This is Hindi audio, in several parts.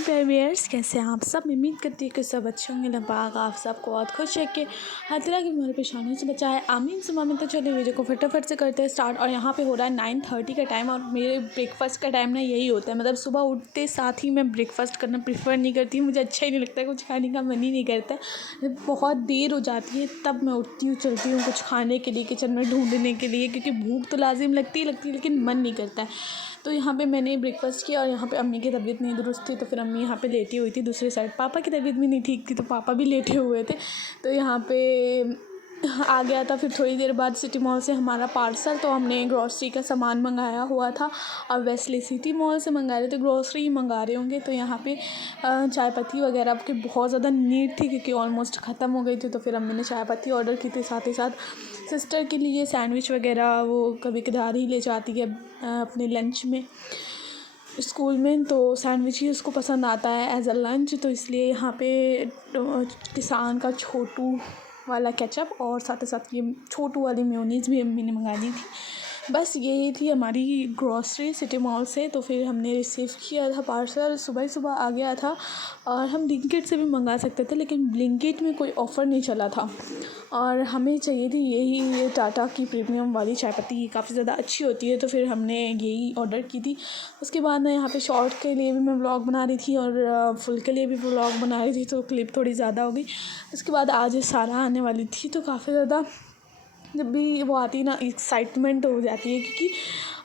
प्रीवियर्स कैसे हैं आप सब। उम्मीद करती है कि सब अच्छे होंगे। लबाग आप सबको बहुत खुश है कि हर तरह की बीमारी परेशानियों से बचाए। आमीन सुबह में। तो चलिए वीडियो को फटाफट से करते हैं स्टार्ट। और यहाँ पे हो रहा है 9:30 का टाइम और मेरे ब्रेकफास्ट का टाइम ना यही होता है। मतलब सुबह उठते साथ ही मैं ब्रेकफास्ट करना प्रीफर नहीं करती, मुझे अच्छा ही नहीं लगता, कुछ खाने का मन ही नहीं करता। जब बहुत देर हो जाती है तब मैं उठती हूँ, चलती हूँ कुछ खाने के लिए, किचन में ढूंढने के लिए, क्योंकि भूख तो लाजिम लगती है लेकिन मन नहीं करता है। तो यहाँ पे मैंने ब्रेकफास्ट किया और यहाँ पे अम्मी की तबीयत नहीं दुरुस्त थी, तो फिर अम्मी यहाँ पे लेटी हुई थी। दूसरी साइड पापा की तबीयत भी नहीं ठीक थी, तो पापा भी लेटे हुए थे। तो यहाँ पे आ गया था। फिर थोड़ी देर बाद सिटी मॉल से हमारा पार्सल, तो हमने ग्रॉसरी का सामान मंगाया हुआ था और वेस्ले सिटी मॉल से मंगा रहे थे, ग्रॉसरी ही मंगा रहे होंगे। तो यहाँ पे चाय पत्ती वगैरह की बहुत ज़्यादा नीड थी क्योंकि ऑलमोस्ट ख़त्म हो गई थी। तो फिर अम्मी ने चाय पत्ती ऑर्डर की थी। साथ ही साथ सिस्टर के लिए सैंडविच वगैरह वो कभी कदार ही ले जाती है अपने लंच में स्कूल में, तो सैंडविच ही उसको पसंद आता है एज अ लंच। तो इसलिए यहाँ पे किसान का छोटू वाला केचप और साथ ही साथ ये छोटू वाली मेयोनीज़ भी अम्मी ने मंगा ली थी। बस यही थी हमारी ग्रॉसरी सिटी मॉल से। तो फिर हमने रिसीव किया था पार्सल, सुबह ही सुबह आ गया था। और हम ब्लिंकिट से भी मंगा सकते थे लेकिन ब्लिंकिट में कोई ऑफ़र नहीं चला था और हमें चाहिए थी यही टाटा की प्रीमियम वाली चाय पत्ती, काफ़ी ज़्यादा अच्छी होती है। तो फिर हमने यही ऑर्डर की थी। उसके बाद मैं यहाँ पे शॉर्ट के लिए भी मैं व्लॉग बना रही थी और फुल के लिए भी व्लॉग बना रही थी, तो क्लिप थोड़ी ज़्यादा हो गई। उसके बाद आज सारा आने वाली थी, तो काफ़ी ज़्यादा जब भी वो आती है ना एक्साइटमेंट हो जाती है, क्योंकि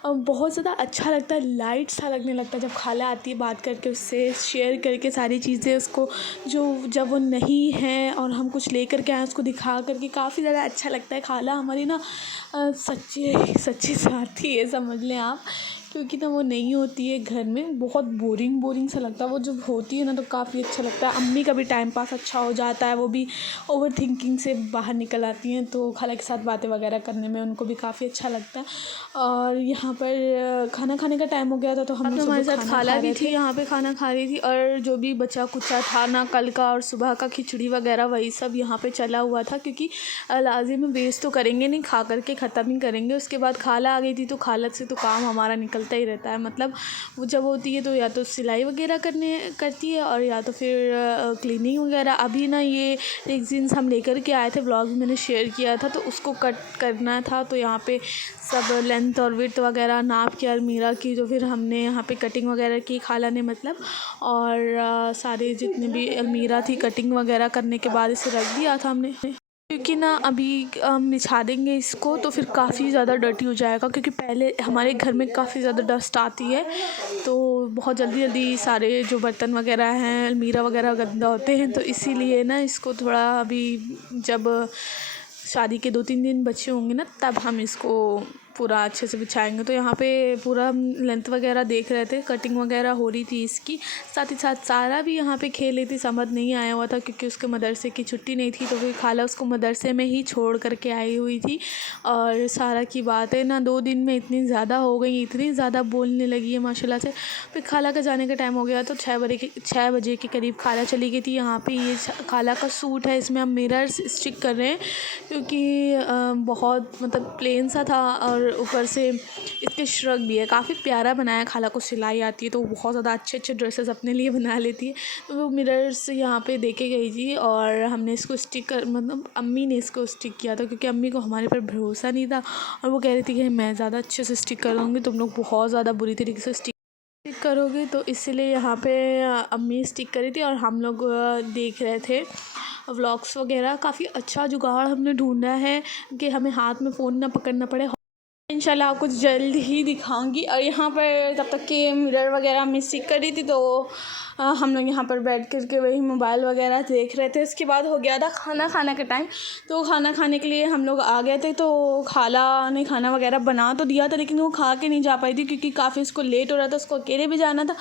बहुत ज़्यादा अच्छा लगता है, लाइट सा लगने लगता है जब खाला आती है, बात करके उससे शेयर करके सारी चीज़ें उसको, जो जब वो नहीं है और हम कुछ लेकर के आए उसको दिखा करके काफ़ी ज़्यादा अच्छा लगता है। खाला हमारी ना सच्ची साथी है समझ लें आप, क्योंकि ना वो नहीं होती है घर में, बहुत बोरिंग सा लगता है। वो जब होती है ना तो काफ़ी अच्छा लगता है। अम्मी का भी टाइम पास अच्छा हो जाता है, वो भी ओवर थिंकिंग से बाहर निकल आती हैं, तो खाला के साथ बातें वगैरह करने में उनको भी काफ़ी अच्छा लगता है। और यहाँ पर खाना खाने का टाइम हो गया था, तो हम हमारे साथ खाला भी थी, यहाँ पे खाना खा रही थी। और जो भी बचा कुचा था ना कल का और सुबह का खिचड़ी वगैरह वही सब यहाँ पे चला हुआ था, क्योंकि लाजिम वेस्ट तो करेंगे नहीं, खा करके ख़त्म ही करेंगे। उसके बाद खाला आ गई थी, तो खाला से तो काम हमारा निकलता ही रहता है। मतलब वो जब होती है तो या तो सिलाई वगैरह करती है और या तो फिर क्लीनिंग वगैरह। अभी ना ये रेक्सिन्स हम लेकर के आए थे, व्लॉग में मैंने शेयर किया था, तो उसको कट करना था। तो यहाँ पे सब लेंथ और विड्थ वगैरह नाप के अलमीरा की, तो फिर हमने यहाँ पे कटिंग वगैरह की खाला ने, मतलब। और सारे जितने भी अलमीरा थी कटिंग वगैरह करने के बाद इसे रख दिया था हमने, क्योंकि ना अभी हम बिछा देंगे इसको तो फिर काफ़ी ज़्यादा डर्टी हो जाएगा, क्योंकि पहले हमारे घर में काफ़ी ज़्यादा डस्ट आती है, तो बहुत जल्दी सारे जो बर्तन वगैरह हैं अलमीरा वगैरह गंदा होते हैं। तो इसीलिए ना इसको थोड़ा अभी जब शादी के 2-3 दिन बचे होंगे ना तब हम इसको पूरा अच्छे से बिछाएंगे। तो यहाँ पे पूरा हम लेंथ वगैरह देख रहे थे, कटिंग वगैरह हो रही थी इसकी। साथ ही साथ सारा भी यहाँ पे खेल रही थी, समझ नहीं आया हुआ था क्योंकि उसके मदरसे की छुट्टी नहीं थी, तो फिर खाला उसको मदरसे में ही छोड़ करके आई हुई थी। और सारा की बात है ना 2 दिन में इतनी ज़्यादा हो गई, इतनी ज़्यादा बोलने लगी है माशाल्लाह से। फिर खाला का जाने का टाइम हो गया, तो 6 बजे के करीब खाला चली गई थी। यहाँ पर ये खाला का सूट है, इसमें हम मिरर्स स्टिक कर रहे हैं, क्योंकि बहुत मतलब प्लेन सा था और ऊपर से इसके श्रग भी है, काफ़ी प्यारा बनाया। खाला को सिलाई आती है तो वो बहुत ज़्यादा अच्छे ड्रेसेस अपने लिए बना लेती है। तो वो मिरर्स यहाँ पे देके गई थी और हमने इसको स्टिक कर, मतलब अम्मी ने इसको स्टिक किया था, क्योंकि अम्मी को हमारे पर भरोसा नहीं था और वो कह रही थी कि मैं ज़्यादा अच्छे से स्टिक कर दूँगी, तुम लोग बहुत ज़्यादा बुरी तरीके से स्टिक करोगे। तो इसीलिए यहाँ पे अम्मी स्टिक करी थी और हम लोग देख रहे थे व्लॉग्स वगैरह। काफ़ी अच्छा जुगाड़ हमने ढूंढा है कि हमें हाथ में फ़ोन ना पकड़ना पड़े। इंशाल्लाह आपको जल्द ही दिखाऊंगी। और यहाँ पर तब तक के मिरर वगैरह मैं स्टिक कर रही थी, तो हम लोग यहाँ पर बैठ कर के वही मोबाइल वगैरह देख रहे थे। उसके बाद हो गया था खाना खाने का टाइम, तो खाना खाने के लिए हम लोग आ गए थे। तो खाला ने खाना वगैरह बना तो दिया था, लेकिन वो खा के नहीं जा पाई थी क्योंकि काफ़ी उसको लेट हो रहा था, उसको अकेले भी जाना था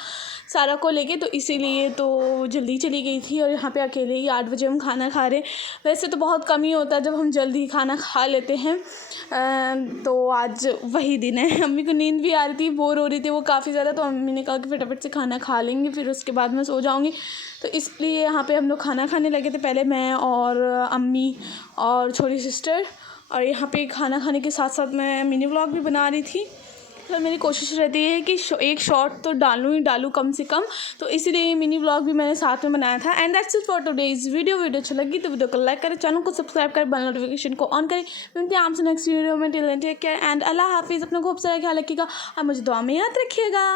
सारा को लेके, तो इसीलिए तो जल्दी चली गई थी। और यहाँ पे अकेले ही 8 बजे हम खाना खा रहे। वैसे तो बहुत कम ही होता है जब हम जल्दी खाना खा लेते हैं, तो आज वही दिन है। अम्मी को नींद भी आ रही थी, बोर हो रही थी वो काफ़ी ज़्यादा, तो अम्मी ने कहा कि फटाफट से खाना खा लेंगे फिर उसके बाद मैं सो जाऊँगी। तो इसलिए यहाँ पे हम लोग खाना खाने लगे थे, पहले मैं और अम्मी और छोटी सिस्टर और यहाँ पे खाना खाने के साथ साथ मैं मिनी व्लॉग भी बना रही थी। तो मेरी कोशिश रहती है कि एक शॉर्ट तो डालूँ ही डालूँ कम से कम, तो इसीलिए ये मिनी व्लॉग भी मैंने साथ में बनाया था। And that's it for today's video अच्छी लगी तो वीडियो को लाइक करें, चैनल को सब्सक्राइब करें, बेल नोटिफिकेशन को ऑन करें। मिलते हैं आपसे नेक्स्ट वीडियो में। Till then take care and अल्लाह हाफिज़। अपना खूब सारा ख्याल रखिएगा और मुझे दुआ में याद रखिएगा।